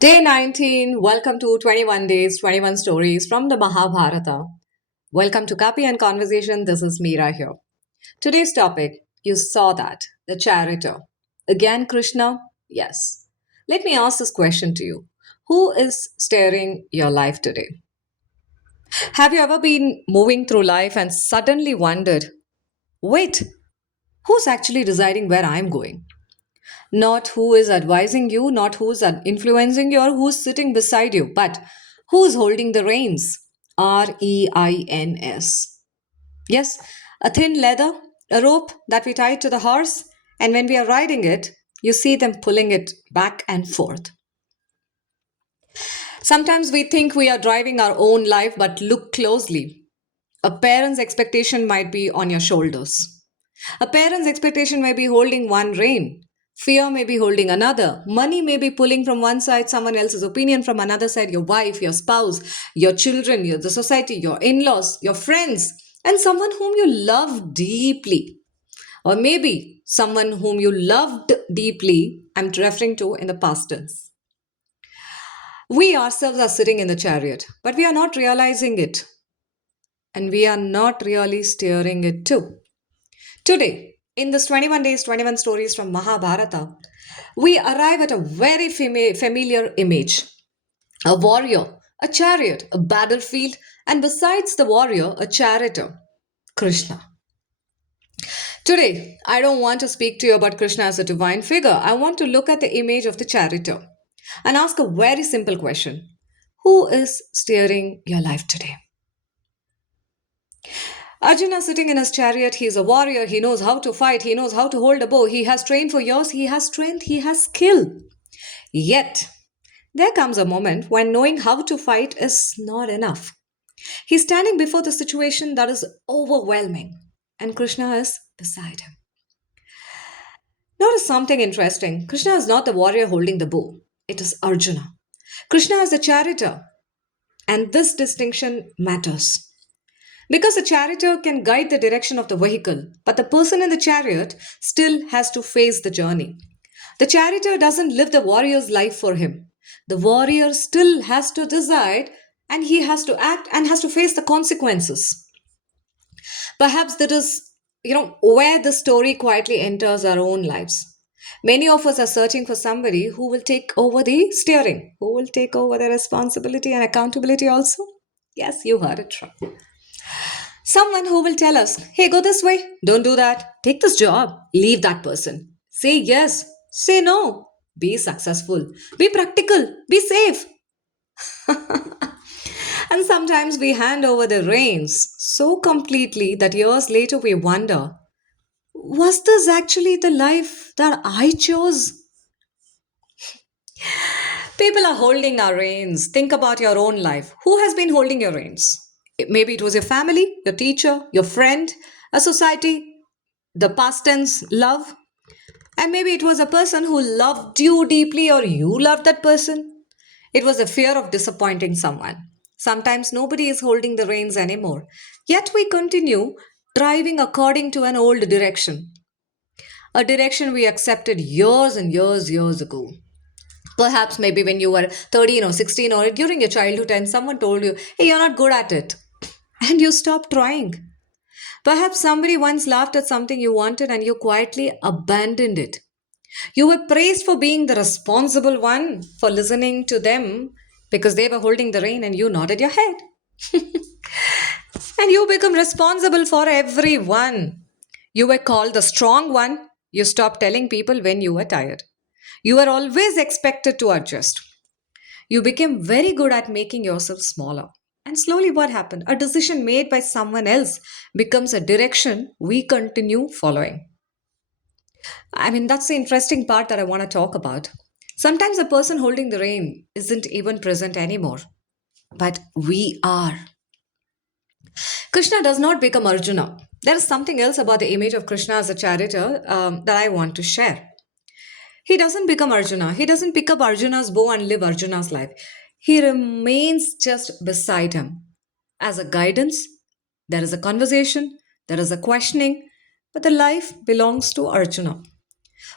Day 19. Welcome to 21 Days, 21 Stories from the Mahabharata. Welcome to Copy and Conversation. This is Meera here. Today's topic, you saw that, the Charioteer. Again, Krishna? Yes. Let me ask this question to you. Who is steering your life today? Have you ever been moving through life and suddenly wondered, wait, who's actually deciding where I'm going? Not who is advising you, not who's influencing you, or who's sitting beside you, but who's holding the reins. Reins. Yes, a thin leather, a rope that we tie to the horse, and when we are riding it, you see them pulling it back and forth. Sometimes we think we are driving our own life, but look closely. A parent's expectation might be on your shoulders. A parent's expectation may be holding one rein. Fear may be holding another. Money may be pulling from one side, someone else's opinion from another side, your wife, your spouse, your children, the society, your in laws, your friends, and someone whom you love deeply. Or maybe someone whom you loved deeply, I'm referring to in the past tense. We ourselves are sitting in the chariot, but we are not realizing it, and we are not really steering it too. Today, in this 21 days, 21 stories from Mahabharata, we arrive at a very familiar image: a warrior, a chariot, a battlefield, and besides the warrior, a charioteer, Krishna. Today, I don't want to speak to you about Krishna as a divine figure. I want to look at the image of the charioteer and ask a very simple question: who is steering your life today? Arjuna sitting in his chariot, he is a warrior, he knows how to fight, he knows how to hold a bow, he has trained for years, he has strength, he has skill. Yet, there comes a moment when knowing how to fight is not enough. He's standing before the situation that is overwhelming, and Krishna is beside him. Notice something interesting. Krishna is not the warrior holding the bow, it is Arjuna. Krishna is the charioteer, and this distinction matters. Because the charioteer can guide the direction of the vehicle, but the person in the chariot still has to face the journey. The charioteer doesn't live the warrior's life for him. The warrior still has to decide, and he has to act and has to face the consequences. Perhaps that is, where the story quietly enters our own lives. Many of us are searching for somebody who will take over the steering, who will take over the responsibility and accountability also. Yes, you heard it right. Someone who will tell us, hey, go this way, don't do that, take this job, leave that person. Say yes, say no, be successful, be practical, be safe. And sometimes we hand over the reins so completely that years later we wonder, was this actually the life that I chose? People are holding our reins. Think about your own life. Who has been holding your reins? Maybe it was your family, your teacher, your friend, a society, the past tense love, and maybe it was a person who loved you deeply or you loved that person. It was a fear of disappointing someone. Sometimes nobody is holding the reins anymore. Yet we continue driving according to an old direction, a direction we accepted years and years ago. Perhaps maybe when you were 13 or 16 or during your childhood and someone told you, hey, you're not good at it. And you stopped trying. Perhaps somebody once laughed at something you wanted and you quietly abandoned it. You were praised for being the responsible one, for listening to them because they were holding the rein and you nodded your head. And you become responsible for everyone. You were called the strong one. You stopped telling people when you were tired. You were always expected to adjust. You became very good at making yourself smaller. And slowly, what happened? A decision made by someone else becomes a direction we continue following. I mean, that's the interesting part that I want to talk about. Sometimes the person holding the rein isn't even present anymore, but we are. Krishna does not become Arjuna. There is something else about the image of Krishna as a charioteer that I want to share. He doesn't become Arjuna. He doesn't pick up Arjuna's bow and live Arjuna's life. He remains just beside him. As a guidance, there is a conversation, there is a questioning, but the life belongs to Arjuna.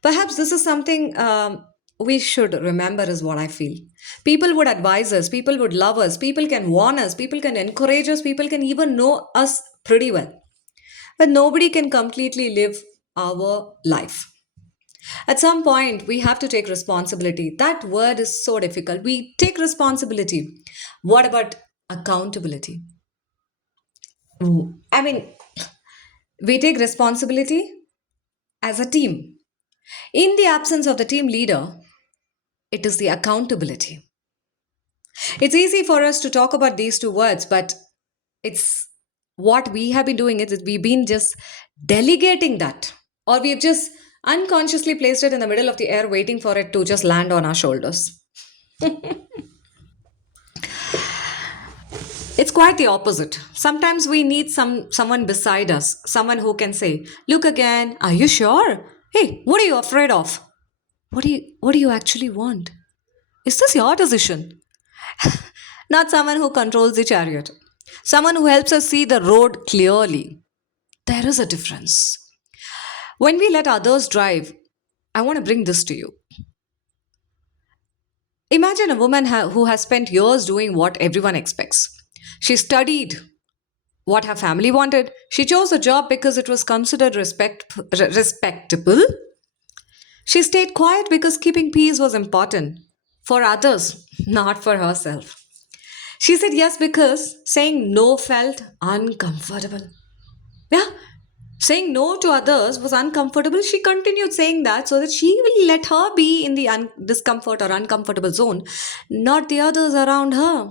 Perhaps this is something we should remember is what I feel. People would advise us, people would love us, people can warn us, people can encourage us, people can even know us pretty well. But nobody can completely live our life. At some point, we have to take responsibility. That word is so difficult. We take responsibility. What about accountability? I mean, we take responsibility as a team. In the absence of the team leader, it is the accountability. It's easy for us to talk about these two words, but it's what we have been doing is we've been just delegating that, or we've just unconsciously placed it in the middle of the air, waiting for it to just land on our shoulders. It's quite the opposite. Sometimes we need someone beside us, someone who can say, "Look again. Are you sure? Hey, what are you afraid of? What do you actually want? Is this your decision?" Not someone who controls the chariot. Someone who helps us see the road clearly. There is a difference. When we let others drive, I want to bring this to you. Imagine a woman who has spent years doing what everyone expects. She studied what her family wanted. She chose a job because it was considered respectable. She stayed quiet because keeping peace was important for others, not for herself. She said yes because saying no felt uncomfortable. Yeah, saying no to others was uncomfortable. She continued saying that so that she will let her be in the discomfort or uncomfortable zone, not the others around her.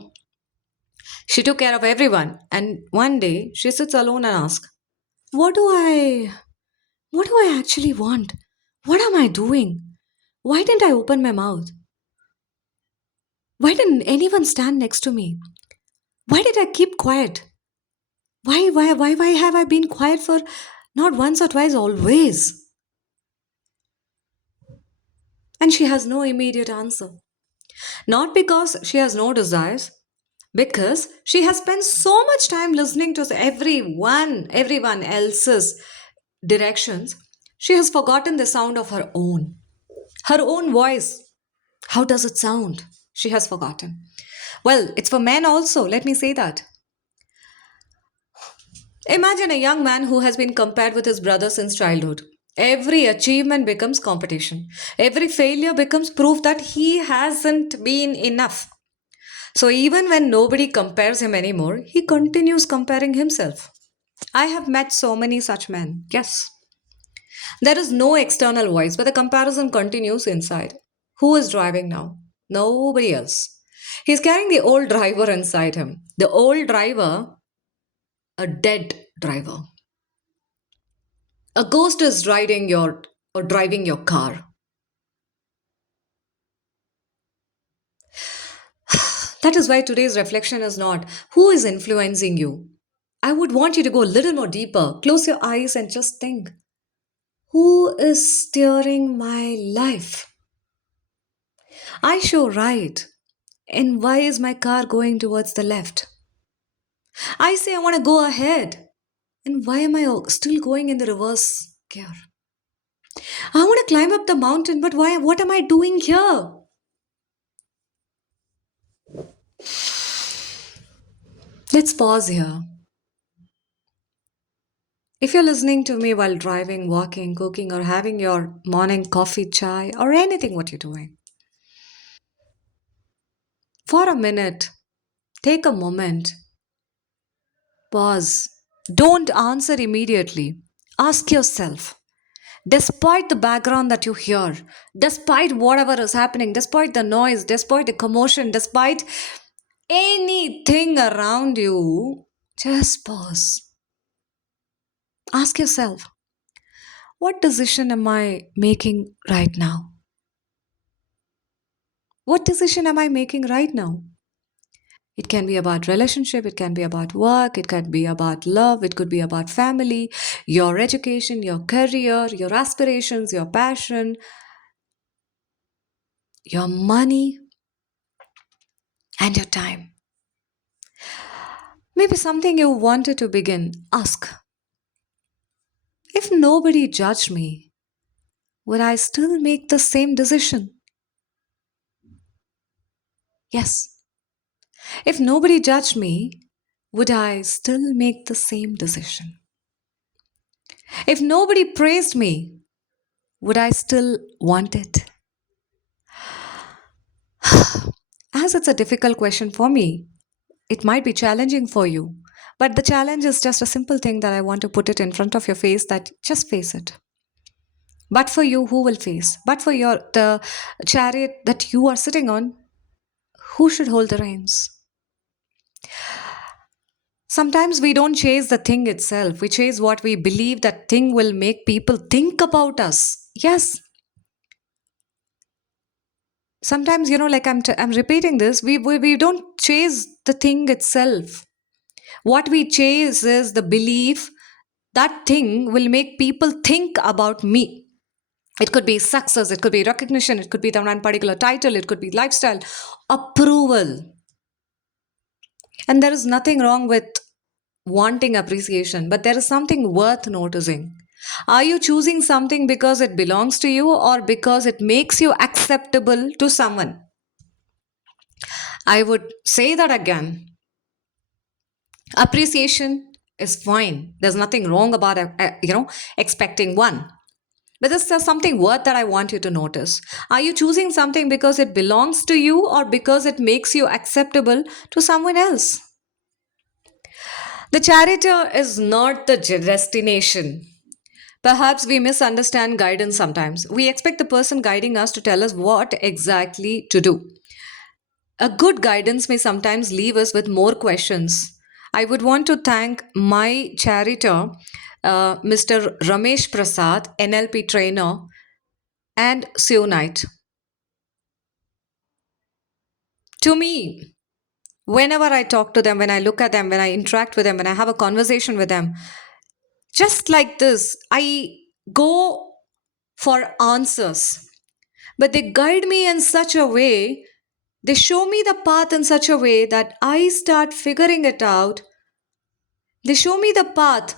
She took care of everyone, and one day she sits alone and asks, What do I what do I actually want? What am I doing? Why didn't I open my mouth? Why didn't anyone stand next to me? Why did I keep quiet? Why have I been quiet for not once or twice, always? And she has no immediate answer. Not because she has no desires, because she has spent so much time listening to everyone else's directions, she has forgotten the sound of her own voice. How does it sound? She has forgotten. Well, it's for men also, let me say that. Imagine a young man who has been compared with his brother since childhood. Every achievement becomes competition. Every failure becomes proof that he hasn't been enough. So even when nobody compares him anymore, he continues comparing himself. I have met so many such men. Yes. There is no external voice, but the comparison continues inside. Who is driving now? Nobody else. He's carrying the old driver inside him. The old driver, a dead driver. A ghost is riding your or driving your car. That is why today's reflection is not who is influencing you. I would want you to go a little more deeper. Close your eyes and just think who is steering my life? I show right. And why is my car going towards the left? I say I want to go ahead. And why am I still going in the reverse gear? I want to climb up the mountain, but why what am I doing here? Let's pause here. If you're listening to me while driving, walking, cooking, or having your morning coffee, chai, or anything what you're doing, for a minute, take a moment, pause. Don't answer immediately. Ask yourself, despite the background that you hear, despite whatever is happening, despite the noise, despite the commotion, despite anything around you, just pause. Ask yourself, what decision am I making right now? What decision am I making right now? It can be about relationship, it can be about work, it can be about love, it could be about family, your education, your career, your aspirations, your passion, your money, and your time. Maybe something you wanted to begin. Ask, if nobody judged me, would I still make the same decision? Yes. If nobody judged me, would I still make the same decision? If nobody praised me, would I still want it? As it's a difficult question for me, it might be challenging for you. But the challenge is just a simple thing that I want to put it in front of your face, that just face it. But for you, who will face? But for the chariot that you are sitting on, who should hold the reins? Sometimes we don't chase the thing itself. We chase what we believe that thing will make people think about us. Yes, sometimes, like I'm repeating this, we don't chase the thing itself. What we chase is the belief that thing will make people think about me. It could be success, it could be recognition, it could be the one particular title, it could be lifestyle, approval. And there is nothing wrong with wanting appreciation, but there is something worth noticing. Are you choosing something because it belongs to you or because it makes you acceptable to someone? I would say that again. Appreciation is fine. There's nothing wrong about expecting one. But there's something worth that I want you to notice. Are you choosing something because it belongs to you or because it makes you acceptable to someone else? The charioteer is not the destination. Perhaps we misunderstand guidance sometimes. We expect the person guiding us to tell us what exactly to do. A good guidance may sometimes leave us with more questions. I would want to thank my charioteer, Mr. Ramesh Prasad, NLP trainer, and Knight. To me, whenever I talk to them, when I look at them, when I interact with them, when I have a conversation with them, just like this, I go for answers. But they guide me in such a way, they show me the path in such a way that I start figuring it out. They show me the path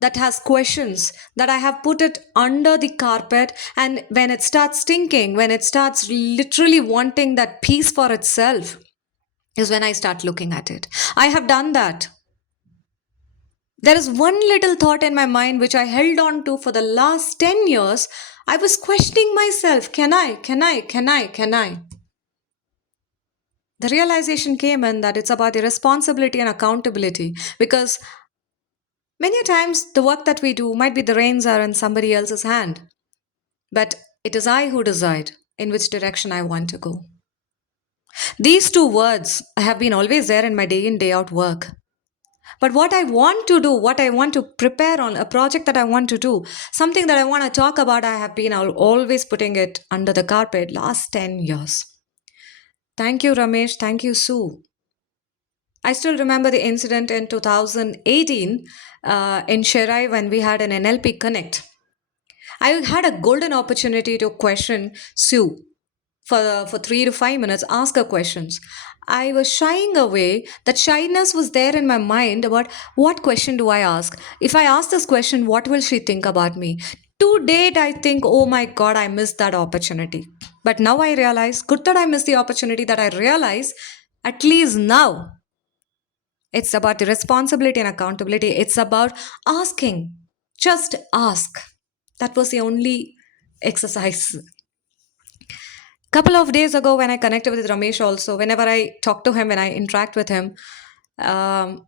that has questions, that I have put it under the carpet, and when it starts stinking, when it starts literally wanting that peace for itself, is when I start looking at it. I have done that. There is one little thought in my mind which I held on to for the last 10 years. I was questioning myself, can I, can I, can I, can I? The realization came in that it's about the responsibility and accountability, because many times the work that we do might be the reins are in somebody else's hand, but it is I who decide in which direction I want to go. These two words have been always there in my day in day out work. But what I want to do, what I want to prepare on, a project that I want to do, something that I want to talk about, I have been always putting it under the carpet last 10 years. Thank you, Ramesh. Thank you, Sue. I still remember the incident in 2018 in Sherai when we had an NLP Connect. I had a golden opportunity to question Sue for 3 to 5 minutes, ask her questions. I was shying away. That shyness was there in my mind about what question do I ask? If I ask this question, what will she think about me? To date, I think, oh my God, I missed that opportunity. But now I realize, good that I missed the opportunity, that I realize, at least now, it's about the responsibility and accountability. It's about asking. Just ask. That was the only exercise. Couple of days ago, when I connected with Ramesh, also, whenever I talk to him, when I interact with him, um,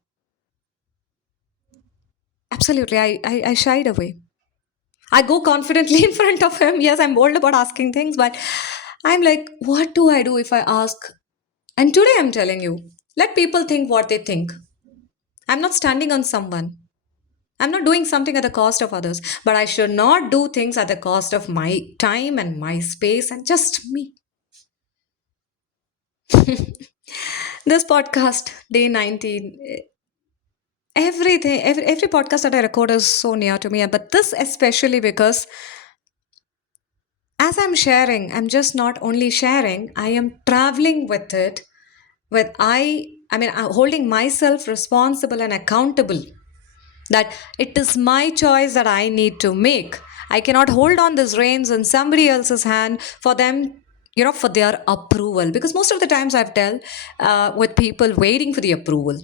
absolutely, I shied away. I go confidently in front of him. Yes, I'm bold about asking things, but I'm like, what do I do if I ask? And today I'm telling you, let people think what they think. I'm not standing on someone. I'm not doing something at the cost of others, but I should not do things at the cost of my time and my space and just me. This podcast, day 19, every podcast that I record is so near to me, but this especially because as I'm sharing, I'm just not only sharing, I am traveling with it, with I'm holding myself responsible and accountable, that it is my choice that I need to make. I cannot hold on these reins in somebody else's hand for them. for their approval. Because most of the times I've dealt with people waiting for the approval.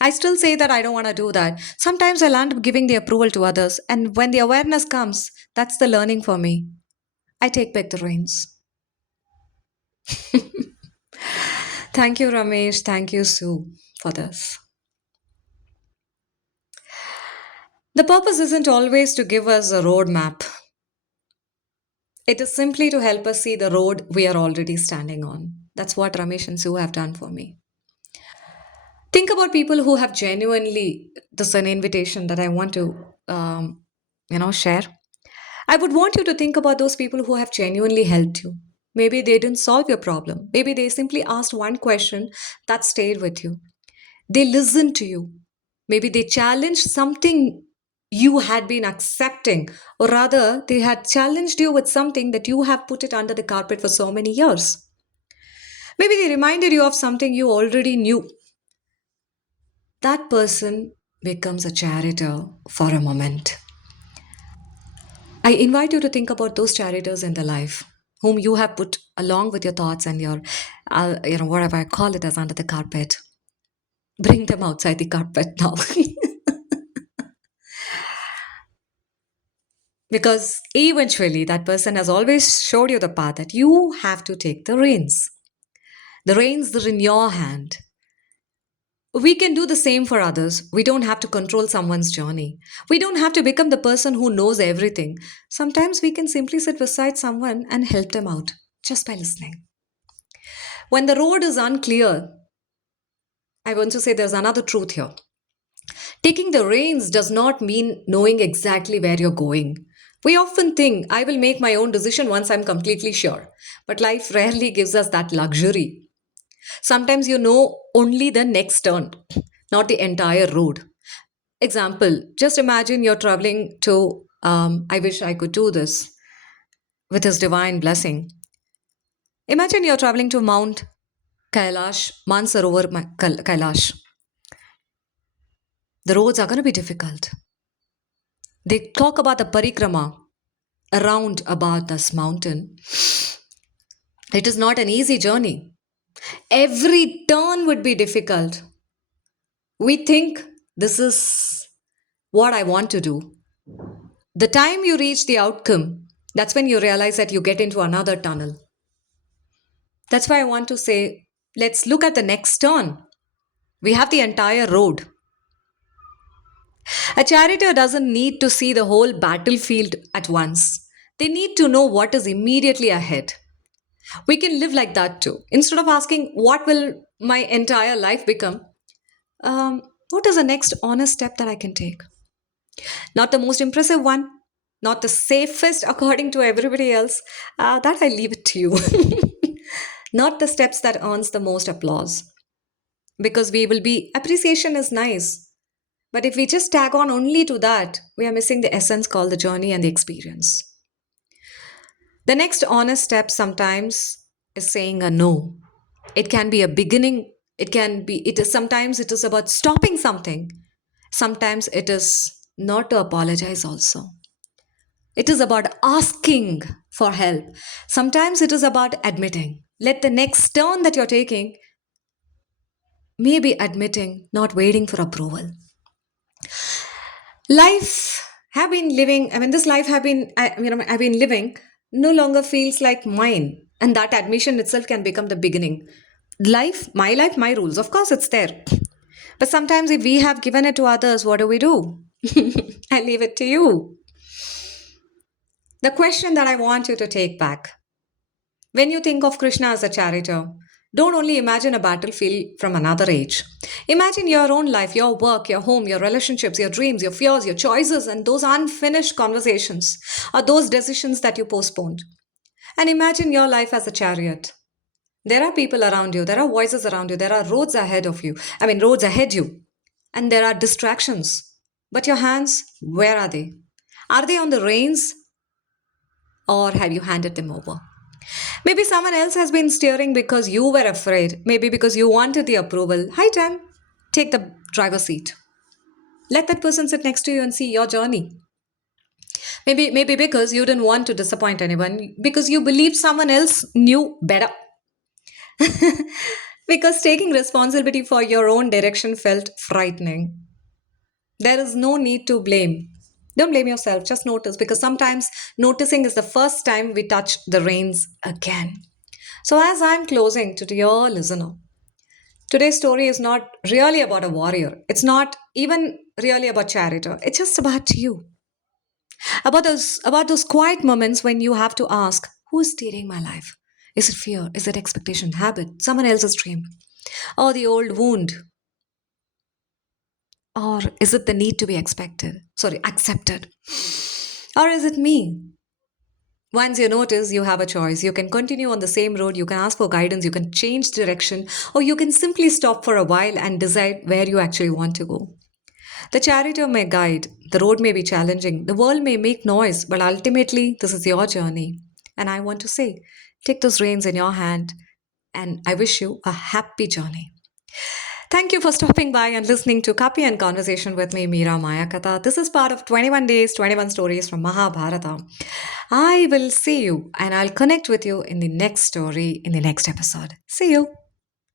I still say that I don't want to do that. Sometimes I'll end up giving the approval to others. And when the awareness comes, that's the learning for me. I take back the reins. Thank you, Ramesh. Thank you, Sue, for this. The purpose isn't always to give us a roadmap, it is simply to help us see the road we are already standing on. That's what Ramesh and Sue have done for me. Think about people who have genuinely, this is an invitation that I want to, share. I would want you to think about those people who have genuinely helped you. Maybe they didn't solve your problem. Maybe they simply asked one question that stayed with you. They listened to you. Maybe they challenged something you had been accepting, or rather, they had challenged you with something that you have put it under the carpet for so many years. Maybe they reminded you of something you already knew. That person becomes a charioteer for a moment. I invite you to think about those charioteers in the life whom you have put along with your thoughts and your, whatever I call it as under the carpet. Bring them outside the carpet now. Because eventually that person has always showed you the path that you have to take the reins. The reins are in your hand. We can do the same for others. We don't have to control someone's journey. We don't have to become the person who knows everything. Sometimes we can simply sit beside someone and help them out just by listening. When the road is unclear, I want to say there's another truth here. Taking the reins does not mean knowing exactly where you're going. We often think, I will make my own decision once I'm completely sure. But life rarely gives us that luxury. Sometimes you know only the next turn, not the entire road. Example, just imagine you're traveling to, I wish I could do this with His divine blessing. Imagine you're traveling to Mount Kailash, Mansarovar Kailash. The roads are going to be difficult. They talk about the parikrama around about this mountain. It is not an easy journey. Every turn would be difficult. We think this is what I want to do. The time you reach the outcome, that's when you realize that you get into another tunnel. That's why I want to say, let's look at the next turn. We have the entire road. A charioteer doesn't need to see the whole battlefield at once. They need to know what is immediately ahead. We can live like that too. Instead of asking, what will my entire life become? What is the next honest step that I can take? Not the most impressive one, not the safest according to everybody else. That I leave it to you. Not the steps that earns the most applause. Because we will be, appreciation is nice. But if we just tag on only to that, we are missing the essence called the journey and the experience. The next honest step sometimes is saying a no. It can be a beginning. Sometimes it is about stopping something. Sometimes it is not to apologize also. It is about asking for help. Sometimes it is about admitting. Let the next turn that you're taking maybe admitting, not waiting for approval. Life have been living, I mean, this life have been, I've been living no longer feels like mine. And that admission itself can become the beginning. Life, my rules. Of course, it's there. But sometimes if we have given it to others, what do? I leave it to you. The question that I want you to take back when you think of Krishna as a charioteer, don't only imagine a battlefield from another age. Imagine your own life, your work, your home, your relationships, your dreams, your fears, your choices, and those unfinished conversations or those decisions that you postponed. And imagine your life as a chariot. There are people around you, there are voices around you, there are roads ahead you, and there are distractions. But your hands, where are they? Are they on the reins or have you handed them over? Maybe someone else has been steering because you were afraid. Maybe because you wanted the approval. Hi, Tim. Take the driver's seat. Let that person sit next to you and see your journey. Maybe because you didn't want to disappoint anyone, because you believed someone else knew better. Because taking responsibility for your own direction felt frightening. There is no need to blame. Don't blame yourself, just notice, because sometimes noticing is the first time we touch the reins again. So, as I'm closing to dear listener, today's story is not really about a warrior. It's not even really about Charioteer. It's just about you. About those quiet moments when you have to ask, who's steering my life? Is it fear? Is it expectation, habit, someone else's dream? Or the old wound? Or is it the need to be accepted? Or is it me? Once you notice, you have a choice. You can continue on the same road, you can ask for guidance, you can change direction, or you can simply stop for a while and decide where you actually want to go. The charioteer may guide, the road may be challenging, the world may make noise, but ultimately, this is your journey. And I want to say, take those reins in your hand, and I wish you a happy journey. Thank you for stopping by and listening to Copy and Conversation with me, Meera Mayakatha. This is part of 21 Days, 21 Stories from Mahabharata. I will see you and I'll connect with you in the next story in the next episode. See you.